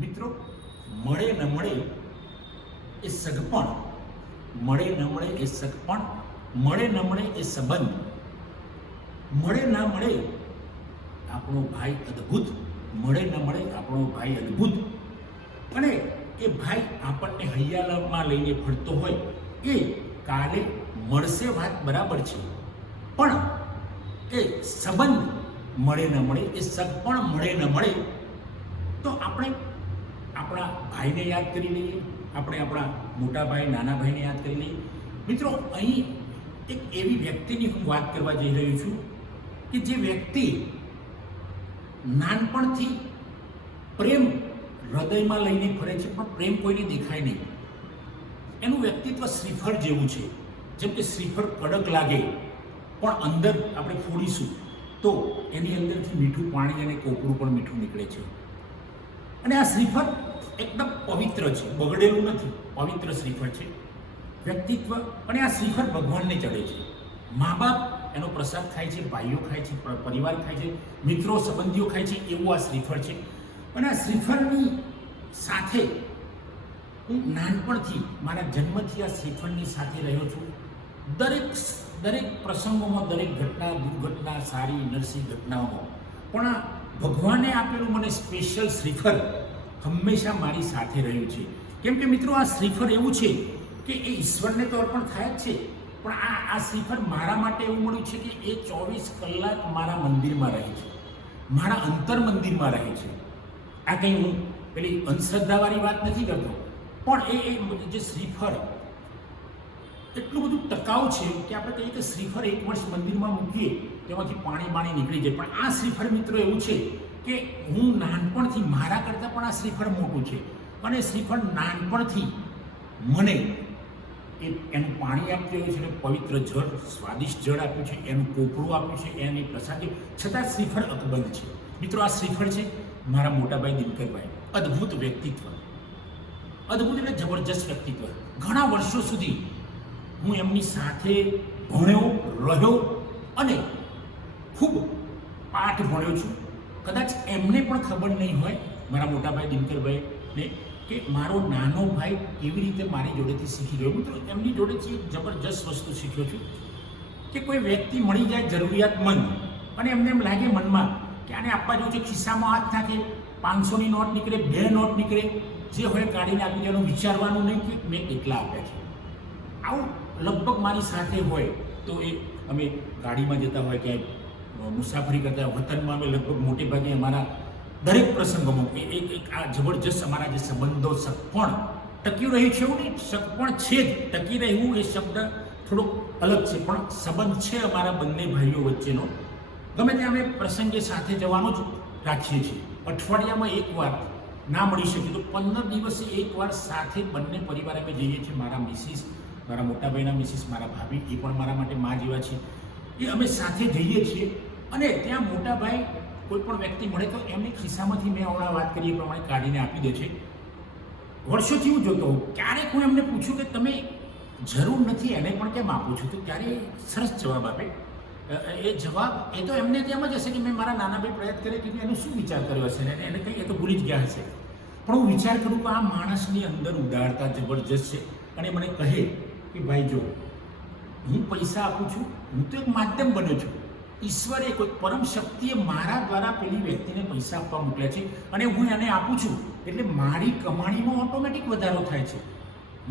મિત્રો, મળે ન મળે એ સગપણ, મળે ન મળે એ સગપણ, મળે ન મળે એ સંબંધ, મળે ન મળે આપણો ભાઈ અદ્ભુત, મળે ન મળે આપણો ભાઈ અદ્ભુત. અને એ ભાઈ આપણને હૈયામાં લઈને ફરતો હોય એ કાલે મળશે, વાત બરાબર છે, પણ એ સંબંધ મળે ન મળે, એ સગપણ મળે ન મળે તો આપણે આપણા ભાઈને યાદ કરી લઈએ, આપણે આપણા મોટા ભાઈ નાના ભાઈને યાદ કરી લઈએ. મિત્રો, અહીં એક એવી વ્યક્તિની હું વાત કરવા જઈ રહ્યો છું કે જે વ્યક્તિ નાનપણથી પ્રેમ હૃદયમાં લઈને ફરે છે, પણ પ્રેમ કોઈને દેખાય નહીં. એનું વ્યક્તિત્વ શ્રીફળ જેવું છે. જેમ કે શ્રીફળ કડક લાગે પણ અંદર આપણે ફોડીશું તો એની અંદરથી મીઠું પાણી અને કોપરું પણ મીઠું નીકળે છે. અને આ શ્રીફળ એકદમ પવિત્ર છે, બગડેલું નથી, પવિત્ર શ્રીફળ છે વ્યક્તિત્વ. અને આ શ્રીફળ ભગવાનને ચડે છે. મા બાપ એનો પ્રસાદ ખાય છે, ભાઈઓ ખાય છે, પરિવાર ખાય છે, મિત્રો સંબંધીઓ ખાય છે, એવું આ શ્રીફળ છે. અને આ શ્રીફળની સાથે હું નાનપણથી, મારા જન્મથી આ શ્રીફળની સાથે રહ્યો છું. દરેક પ્રસંગોમાં, દરેક ઘટના, દુર્ઘટના, સારી નરસી ઘટનાઓમાં પણ આ ભગવાને આપેલું મને સ્પેશિયલ શ્રીફળ હંમેશા મારી સાથે રહ્યું છે. કેમ કે મિત્રો, આ શ્રીફળ એવું છે કે એ ઈશ્વરને તો અર્પણ થાય જ છે, પણ આ શ્રીફળ મારા માટે એવું મળ્યું છે કે એ 24 કલાક મારા મંદિરમાં રહે છે, મારા અંતર મંદિરમાં રહે છે. આ કંઈ હું પેલી અંધશ્રદ્ધાવાળી વાત નથી કરતો, પણ એ જે શ્રીફળ એટલું બધું ટકાઉ છે કે આપણે કહીએ કે શ્રીફળ 1 વર્ષ મંદિરમાં મૂકીએ તેમાંથી પાણી નીકળી જાય. પણ આ શ્રીફળ મિત્રો એવું છે કે હું નાનપણથી, મારા કરતાં પણ આ શ્રીફળ મોટું છે. અને શ્રીફળ નાનપણથી મને એનું પાણી આપ્યું છે, એને પવિત્ર જળ, સ્વાદિષ્ટ જળ આપ્યું છે, એનું કોપરું આપ્યું છે, એની પ્રસાદ, છતાં શ્રીફળ અકબંધ છે. મિત્રો, આ શ્રીફળ છે મારા મોટાભાઈ દિનકરભાઈ. અદ્ભુત વ્યક્તિત્વ, અદ્ભુત એટલે જબરજસ્ત વ્યક્તિત્વ. ઘણા વર્ષો સુધી હું એમની સાથે ભણ્યો, રહ્યો અને ખૂબ પાઠ ભણ્યો છું. કદાચ એમને પણ ખબર નહીં હોય, મારા મોટાભાઈ દિનકરભાઈને, કે મારો નાનો ભાઈ કેવી રીતે મારી જોડેથી શીખી ગયો. મિત્રો, એમની જોડેથી એક જબરજસ્ત વસ્તુ શીખ્યો છું કે કોઈ વ્યક્તિ મળી જાય જરૂરિયાતમંદ અને એમને એમ લાગે મનમાં કે આને આપવા જેવું છે, ખિસ્સામાં હાથ નાખે, 500ની નોટ નીકળે, 2 નોટ નીકળે, જે હોય કાઢીને આપી દેવાનું, વિચારવાનું નહીં કે મેં કેટલા આપ્યા છે. આવું લગભગ મારી સાથે હોય તો અમે ગાડીમાં જતા હોય, ક્યાંય મુસાફરી કરતા હોય, વતનમાં અમે લગભગ મોટે ભાગે અમારા દરેક પ્રસંગોમાં એક આ જબરજસ્ત અમારા જે સંબંધો સગપણ ટકી રહ્યું છે. એવું નહીં, સગપણ છે જ, ટકી રહેવું એ શબ્દ થોડોક અલગ છે, પણ સંબંધ છે અમારા બંને ભાઈઓ વચ્ચેનો. ગમે ત્યાં અમે પ્રસંગે સાથે જવાનું જ રાખીએ છીએ. અઠવાડિયામાં 1 વાર, ના મળી શકે તો 15 દિવસે 1 વાર સાથે બંને પરિવાર અમે જઈએ છીએ. મારા મિસિસ, મારા મોટાભાઈના મિસિસ, મારા ભાભી, એ પણ મારા માટે મા જેવા છે, એ અમે સાથે જઈએ છીએ. અને ત્યાં મોટાભાઈ કોઈ પણ વ્યક્તિ મળે તો એમની ખિસ્સામાંથી, મેં હમણાં વાત કરી એ પ્રમાણે, કાઢીને આપી દે છે. વર્ષોથી હું જોતો હોઉં. ક્યારેક હું એમને પૂછું કે તમે જરૂર નથી એને પણ કેમ આપો છો, તો ત્યારે સરસ જવાબ આપે. એ જવાબ એ તો એમને તેમ જ હશે કે મેં મારા નાના ભાઈ પ્રયાસ કરે કે એનો શું વિચાર કર્યો હશે ને એને કંઈ, એ તો ભૂલી જ ગયા હશે. પણ હું વિચાર કરું કે આ માણસની અંદર ઉદારતા જબરજસ્ત છે. અને મને કહે કે ભાઈ જો, હું પૈસા આપું છું, હું તો એક માધ્યમ બન્યો છું. ઈશ્વરે, કોઈ પરમ શક્તિએ મારા દ્વારા પેલી વ્યક્તિને પૈસા આપવા મોકલ્યા છે અને હું એને આપું છું એટલે મારી કમાણીમાં ઓટોમેટિક વધારો થાય છે.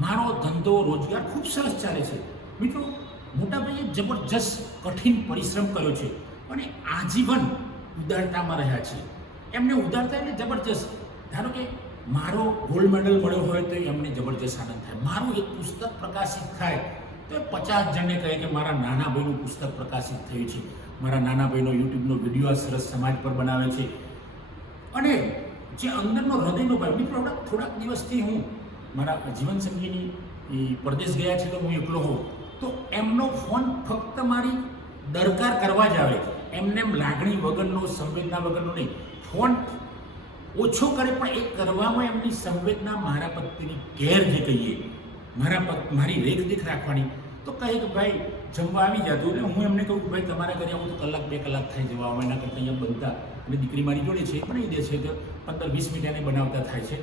મારો ધંધો, રોજગાર ખૂબ સરસ ચાલે છે. મિત્રો, મોટાભાઈએ જબરજસ્ત કઠિન પરિશ્રમ કર્યો છે અને આજીવન ઉદારતામાં રહ્યા છે. એમને ઉદારતા એટલે જબરજસ્ત. ધારો કે મારો ગોલ્ડ મેડલ મળ્યો હોય તો એમને જબરજસ્ત આનંદ થાય. મારું એક પુસ્તક પ્રકાશિત થાય તો 50 જણને કહે કે મારા નાના ભાઈનું પુસ્તક પ્રકાશિત થયું છે, મારા નાના ભાઈનો યુટ્યુબનો વિડીયો આ સરસ સમાજ પર બનાવે છે. અને જે અંદરનો હૃદયનો ભાવ. મિત્રો, થોડાક દિવસથી હું મારા જીવનસંગીની પરદેશ ગયા છે તો હું એકલો હોઉં તો એમનો ફોન ફક્ત મારી દરકાર કરવા જ આવે. એમને એમ લાગણી વગરનો, સંવેદના વગરનો નહીં. ફોન ઓછો કરે પણ એ કરવામાં એમની સંવેદના, મારા પ્રત્યેની કેર જે કહીએ, મારી રેખદેખ રાખવાની. તો કહે કે ભાઈ જમવા આવી જતો, એટલે હું એમને કહું કે ભાઈ તમારા ઘરે આવું તો 1-2 કલાક થઈ જવા, એના કરતાં અહીંયા બનતા, અને દીકરી મારી જોડે છે, બનાવી દે છે, તો 15-20 મિનિટ એને બનાવતા થાય છે.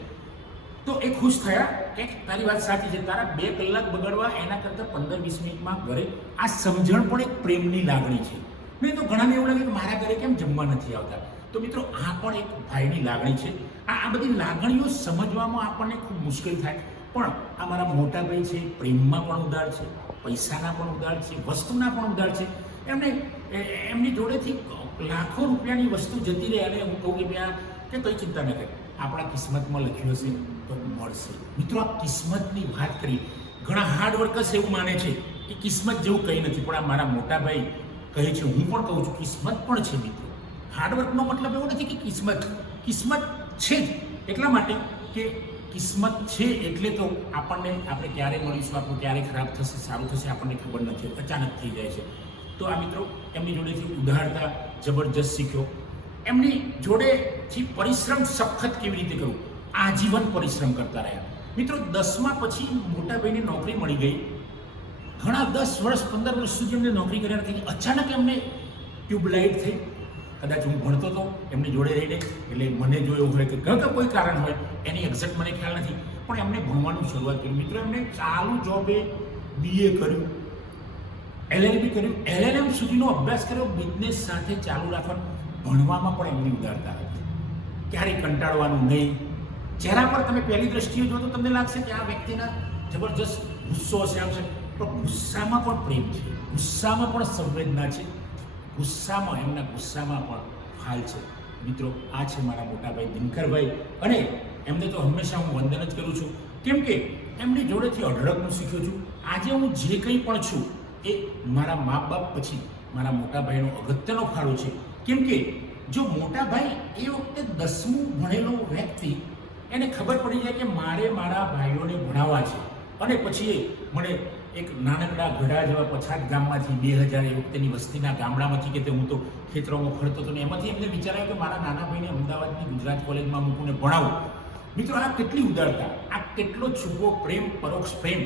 તો એ ખુશ થયા કે તારી વાત સાચી છે, તારા 2 કલાક બગાડવા એના કરતાં 15-20 મિનિટમાં ઘરે. આ સમજણ પણ એક પ્રેમની લાગણી છે. નહીં તો ઘણાને એવું લાગે કે મારા ઘરે કેમ જમવા નથી આવતા. તો મિત્રો આ પણ એક ભાઈની લાગણી છે. આ બધી લાગણીઓ સમજવામાં આપણને ખૂબ મુશ્કેલ થાય. પણ આ મારા મોટા ભાઈ છે, પ્રેમમાં પણ ઉદાર છે, પૈસાના પણ ઉદાર છે, વસ્તુના પણ ઉદાર છે. એમની જોડેથી લાખો રૂપિયાની વસ્તુ જતી રહે અને હું કહું કે કે કંઈ ચિંતા ન કરે, આપણા કિસ્મતમાં લખ્યું હશે તો મળશે. મિત્રો આ કિસ્મતની વાત કરી. ઘણા હાર્ડ વર્કર્સ એવું માને છે કે કિસ્મત જેવું કંઈ નથી, પણ આ મારા મોટા ભાઈ કહે છે, હું પણ કહું છું, કિસ્મત પણ છે મિત્રો. હાર્ડવર્કનો મતલબ એવો નથી કે કિસ્મત છે જ એટલા માટે કે કિસ્મત છે એટલે તો આપણે ક્યારે મળીશું, આપણું ક્યારે ખરાબ થશે, સારું થશે, આપણને ખબર નથી, અચાનક થઈ જાય છે. તો આ મિત્રો એમની જોડેથી ઉદારતા જબરજસ્ત શીખ્યો. એમની જોડેથી પરિશ્રમ સખત કેવી રીતે કરવું, આજીવન પરિશ્રમ કરતા રહ્યા. મિત્રો 10મા પછી મોટા ભાઈને નોકરી મળી ગઈ. ઘણા 10 વર્ષ 15 વર્ષ સુધી એમને નોકરી કર્યા નથી. અચાનક એમને ટ્યુબલાઇટ થઈ. કદાચ હું ભણતો હતો એમની જોડે રહીને, એટલે મને જો એવું હોય કે કોઈ કારણ હોય, એની એક્ઝેક્ટ મને ખ્યાલ નથી, પણ એમને ભણવાનું શરૂઆત કરી. મિત્રો એમને ચાલુ જોબે BA કર્યું, LLB કર્યું, LLM સુધીનો અભ્યાસ કર્યો, બિઝનેસ સાથે ચાલુ રાખવાનું. ભણવામાં પણ એમની ઉદારતા હતી. ક્યારેય કંટાળવાનું નહીં. ચહેરા પર તમે પહેલી દ્રષ્ટિએ જો તો તમને લાગશે કે આ વ્યક્તિના જબરજસ્ત ગુસ્સો હશે, આમ છે, પણ ગુસ્સામાં પણ પ્રેમ છે, ગુસ્સામાં પણ સંવેદના છે, એમના ગુસ્સામાં પણ હાલ છે. મિત્રો આ છે મારા મોટાભાઈ દિનકરભાઈ, અને એમને તો હંમેશા હું વંદન જ કરું છું, કેમ કે એમની જોડેથી અઢળકનું શીખ્યો છું. આજે હું જે કંઈ પણ છું એ મારા મા બાપ પછી મારા મોટાભાઈનો અગત્યનો ફાળો છે. કેમ કે જો મોટાભાઈ એ વખતે 10મું ભણેલો વ્યક્તિ, એને ખબર પડી જાય કે મારે મારા ભાઈઓને ભણાવવા છે, અને પછી એ મને એક નાનકડા ગઢા જેવા પછાત ગામમાંથી 2000 એ વખતેની વસ્તીના ગામડામાંથી, કે તે હું તો ખેતરોમાં ફરતો હતો ને એમાંથી એમને વિચારાયું કે મારા નાના ભાઈને અમદાવાદની ગુજરાત કોલેજમાં મૂકીને ભણાવું. મિત્રો આ કેટલી ઉદારતા, આ કેટલો છૂપો પ્રેમ, પરોક્ષ પ્રેમ,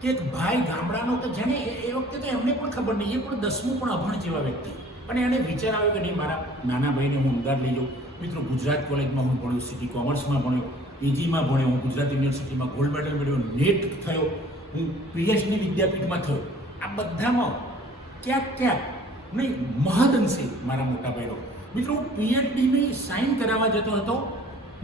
કે એક ભાઈ ગામડાનો, કે જેને એ વખતે તો એમને પણ ખબર નહીં, એ પણ 10મું પણ અભણ જેવા વ્યક્તિ, અને એને વિચાર આવ્યો કે નહીં, મારા નાના ભાઈને હું અમદાવાદ લઈ જાઉં. મિત્રો ગુજરાત કોલેજમાં હું ભણ્યો, સિટી કોમર્સમાં ભણ્યો, PGમાં ભણ્યો, હું ગુજરાત યુનિવર્સિટીમાં ગોલ્ડ મેડલ મેળવ્યો, નેટ થયો, હું PhD વિદ્યાપીઠમાં થયો. આ બધામાં ક્યાંક નહીં મહદઅંશે મારા મોટાભાઈનો. મિત્રો હું PhDની સાઇન કરાવવા જતો હતો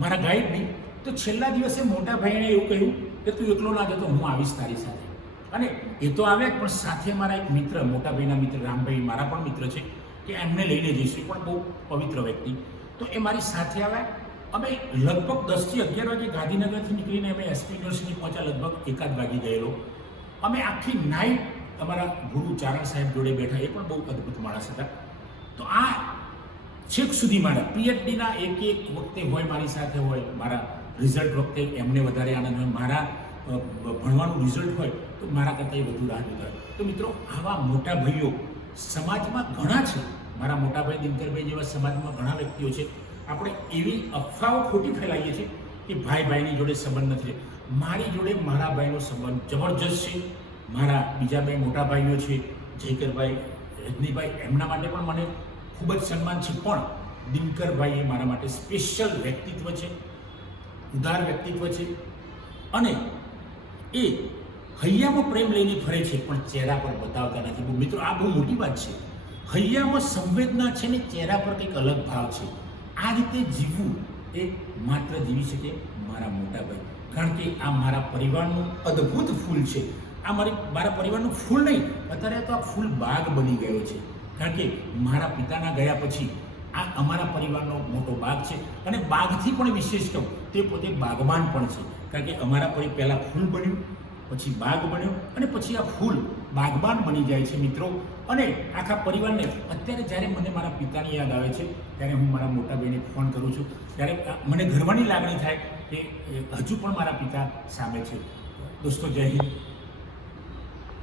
મારા ગાઈડની, તો છેલ્લા દિવસે મોટા ભાઈને એવું કહ્યું કે તું એકલો ના જતો, હું આવીશ તારી સાથે. અને એ તો આવ્યા, પણ સાથે મારા એક મિત્ર, મોટા ભાઈના મિત્ર રામભાઈ, મારા પણ મિત્ર છે, કે એમને લઈને જઈશું, પણ બહુ પવિત્ર વ્યક્તિ. તો એ મારી સાથે આવ્યા. અમે લગભગ 10 થી 11 વાગે ગાંધીનગરથી નીકળીને અમે SP યુનિવર્સિટી પહોંચ્યા, લગભગ 1 વાગી ગયેલો. અમે આખી નાઇટ અમારા ગુરુ ચારણ સાહેબ જોડે બેઠા, એ પણ બહુ અદ્ભુત માણસ હતા. તો આ છેક સુધી મારા PhDના એક વખતે હોય, મારી સાથે હોય, મારા રિઝલ્ટ વખતે એમને વધારે આનંદ હોય, મારા ભણવાનું રિઝલ્ટ હોય તો મારા કરતાં એ વધુ રાહ જોતા હોય. તો મિત્રો આવા મોટા ભાઈઓ સમાજમાં ઘણા છે. મારા મોટાભાઈ દિનકરભાઈ જેવા સમાજમાં ઘણા વ્યક્તિઓ છે. આપણે એવી અફવાઓ ખોટી ફેલાવીએ છીએ કે ભાઈની જોડે સંબંધ નથી. મારી જોડે મારા ભાઈનો સંબંધ જબરજસ્ત છે. મારા બીજા બે મોટા ભાઈઓ છે, જયકરભાઈ, રજનીભાઈ, એમના માટે પણ મને ખૂબ જ સન્માન છે. પણ દિનકરભાઈ એ મારા માટે સ્પેશિયલ વ્યક્તિત્વ છે, ઉદાર વ્યક્તિત્વ છે, અને એ હૈયામાં પ્રેમ લઈને ફરે છે પણ ચહેરા પર બતાવતા નથી. મિત્રો આ બહુ મોટી વાત છે. હૈયામાં સંવેદના છે ને ચહેરા પર કંઈક અલગ ભાવ છે. આ રીતે જીવવું એ માત્ર જીવી શકે મારા મોટા ભાઈ, કારણ કે આ મારા પરિવારનું અદ્ભુત ફૂલ છે. આ મારા પરિવારનું ફૂલ નહીં, અત્યારે તો આ ફૂલ બાગ બની ગયો છે. કારણ કે મારા પિતાના ગયા પછી આ અમારા પરિવારનો મોટો બાગ છે. અને બાગથી પણ વિશેષ કહું, તે પોતે બાગબાન પણ છે. કારણ કે અમારા પહેલાં ફૂલ બન્યું, પછી બાગ બન્યો, અને પછી આ ફૂલ બાગબાન બની જાય છે મિત્રો. અને આખા પરિવારને અત્યારે જ્યારે મને મારા પિતાની યાદ આવે છે, ત્યારે હું મારા મોટા ભાઈને ફોન કરું છું, ત્યારે મને ગર્વની લાગણી થાય કે હજુ પણ મારા પિતા સામે છે. દોસ્તો, જય હિન્દ.